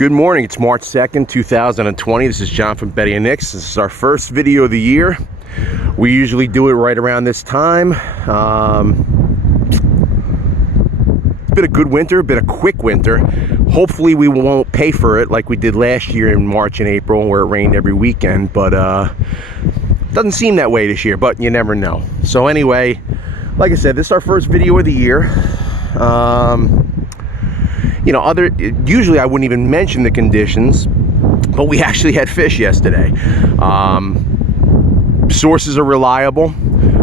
Good morning, it's March 2nd, 2020. This is John from Betty and Nick's. This is our first video of the year. We usually do it right around this time. It's been a good winter, been a quick winter. Hopefully we won't pay for it like we did last year in March and April where it rained every weekend, but doesn't seem that way this year, but you never know. So anyway, like I said, this is our first video of the year. You know, usually I wouldn't even mention the conditions, but we actually had fish yesterday. Sources are reliable.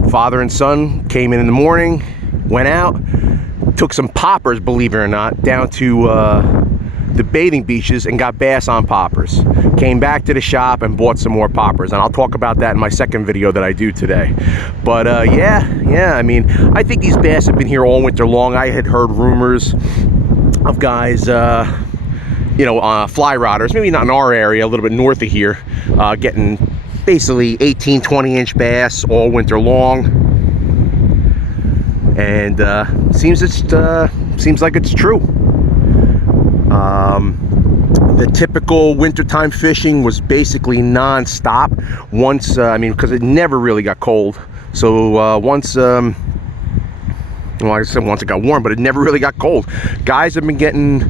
Father and son came in the morning, went out, took some poppers, believe it or not, down to the bathing beaches and got bass on poppers. Came back to the shop and bought some more poppers, and I'll talk about that in my second video that I do today. But yeah, I mean, I think these bass have been here all winter long. I had heard rumors of guys, you know, fly rodders, maybe not in our area, a little bit north of here, getting basically 18, 20-inch bass all winter long. And seems like it's true. The typical wintertime fishing was basically non-stop. Once, I mean, because it never really got cold. So once, well, I said once it got warm, but it never really got cold. Guys have been getting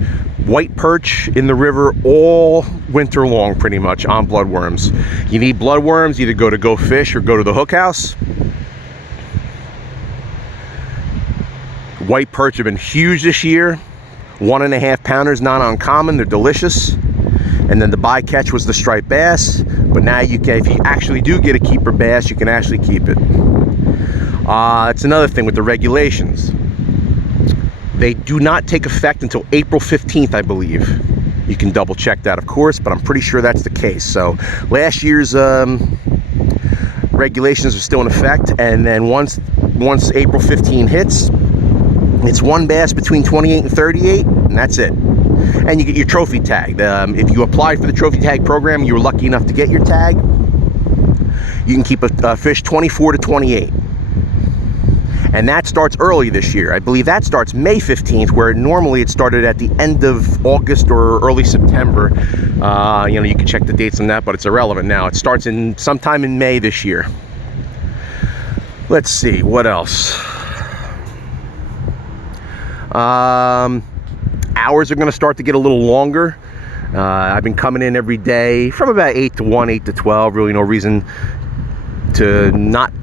white perch in the river all winter long, pretty much, on bloodworms. You need bloodworms, either go to Go Fish or go to the Hook House. White perch have been huge this year. 1.5 pounders, not uncommon. They're delicious. And then the bycatch was the striped bass. But now you can, if you actually do get a keeper bass, you can actually keep it. It's another thing with the regulations. They do not take effect until April 15th, I believe. You can double check that, of course, but I'm pretty sure that's the case. So last year's regulations are still in effect, and then once April 15 hits, it's one bass between 28 and 38, and that's it. And you get your trophy tag. If you applied for the trophy tag program, you were lucky enough to get your tag, you can keep a fish 24 to 28. And that starts early this year. I believe that starts May 15th, where normally it started at the end of August or early September. You know, you can check the dates on that, but it's irrelevant now. It starts in sometime in May this year. Let's see, what else? Hours are going to start to get a little longer. I've been coming in every day from about 8 to 1, 8 to 12. Really no reason to not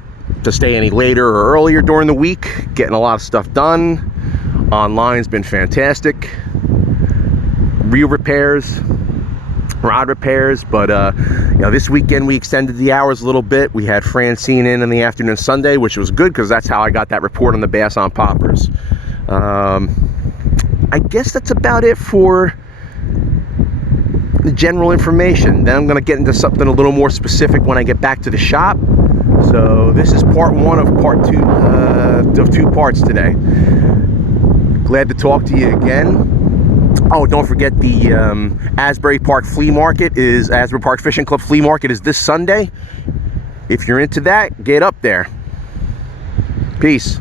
to stay any later or earlier during the week. Getting a lot of stuff done. Online's been fantastic. Reel repairs, rod repairs, but you know, this weekend we extended the hours a little bit. We had Francine in the afternoon Sunday, which was good because that's how I got that report on the bass on poppers. I guess that's about it for the general information. Then I'm going to get into something a little more specific when I get back to the shop. So this is part one of part two of 2 parts today. Glad to talk to you again. Oh, don't forget the Asbury Park Flea Market is Asbury Park Fishing Club Flea Market is this Sunday. If you're into that, get up there. Peace.